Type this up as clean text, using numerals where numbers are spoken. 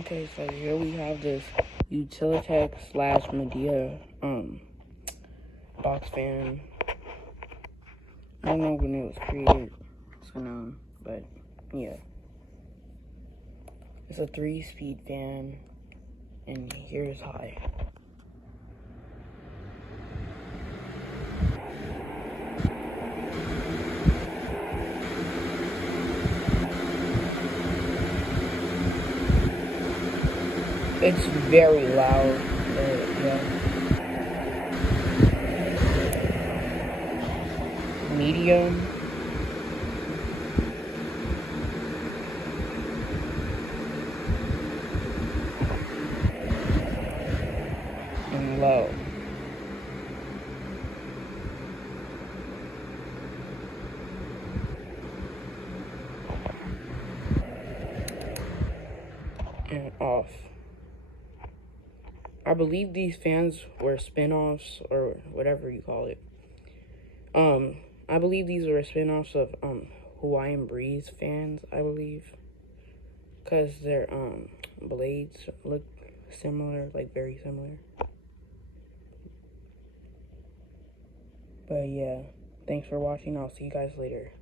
Okay, so here we have this Utilitech slash midea box fan. I don't know when it was created, but yeah. It's a 3-speed fan, and here's high. It's very loud, yeah. Medium. And low. And off. I believe these fans were spin-offs or whatever you call it. I believe these were spin-offs of Hawaiian Breeze fans, I believe. Cause their blades look similar, like very similar. But yeah, thanks for watching. I'll see you guys later.